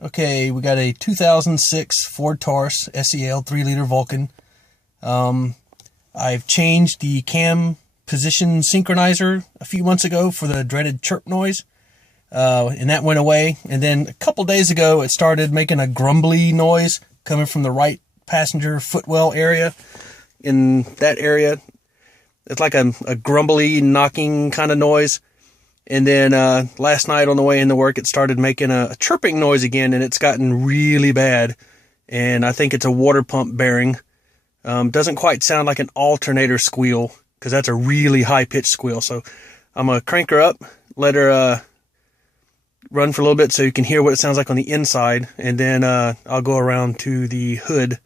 Okay, we got a 2006 Ford Taurus SEL 3-liter Vulcan. I've changed the cam position synchronizer a few months ago for the dreaded chirp noise, and that went away. And then a couple days ago, it started making a grumbly noise coming from the right passenger footwell area. In that area, it's like a grumbly knocking kind of noise. And then last night on the way into work, it started making a chirping noise again, and it's gotten really bad. And I think it's a water pump bearing. Doesn't quite sound like an alternator squeal, because that's a really high-pitched squeal. So I'm going to crank her up, let her run for a little bit so you can hear what it sounds like on the inside. And then I'll go around to the hood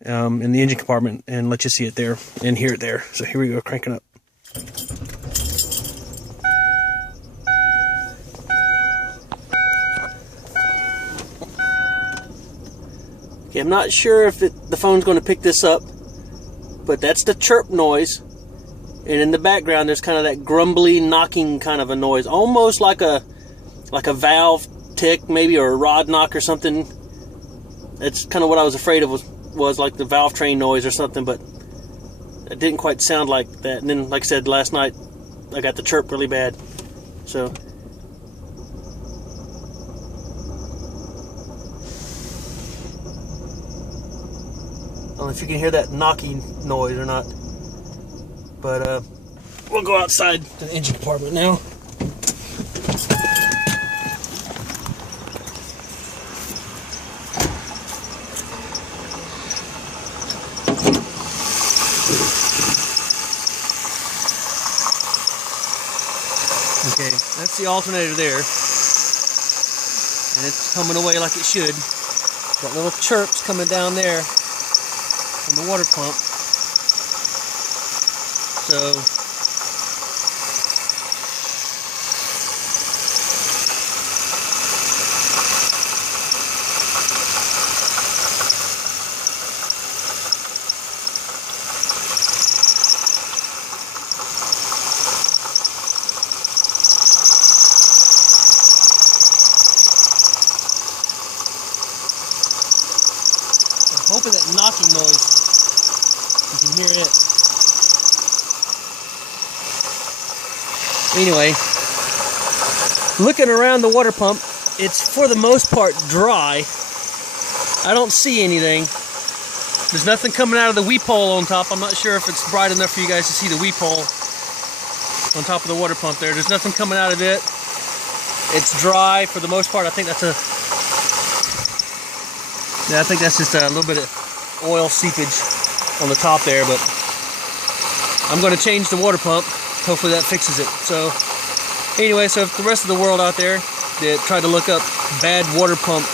in the engine compartment and let you see it there and hear it there. So here we go, cranking up. Okay, I'm not sure if the phone's going to pick this up, but that's the chirp noise. And in the background, there's kind of that grumbly knocking kind of a noise, almost like a valve tick, maybe, or a rod knock or something. That's kind of what I was afraid of, was like the valve train noise or something, but it didn't quite sound like that. And then, like I said, last night I got the chirp really bad. So I don't know if you can hear that knocking noise or not, but we'll go outside to the engine compartment now. Okay, that's the alternator there, and it's humming away like it should. Got little chirps coming down there from the water pump. So I'm hoping that knocking noise, you can hear it. Anyway, looking around the water pump, it's for the most part dry. I don't see anything. There's nothing coming out of the weep hole on top. I'm not sure if it's bright enough for you guys to see the weep hole on top of the water pump there. There's nothing coming out of it. It's dry for the most part. I think that's just a little bit of oil seepage on the top there, but I'm going to change the water pump. Hopefully that fixes it. So anyway, so if the rest of the world out there that tried to look up bad water pump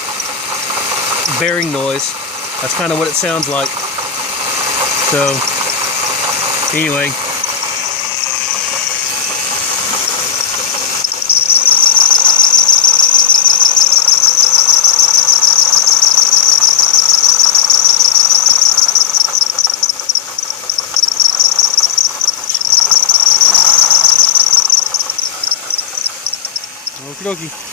bearing noise, that's kind of what it sounds like. So anyway, okie dokie.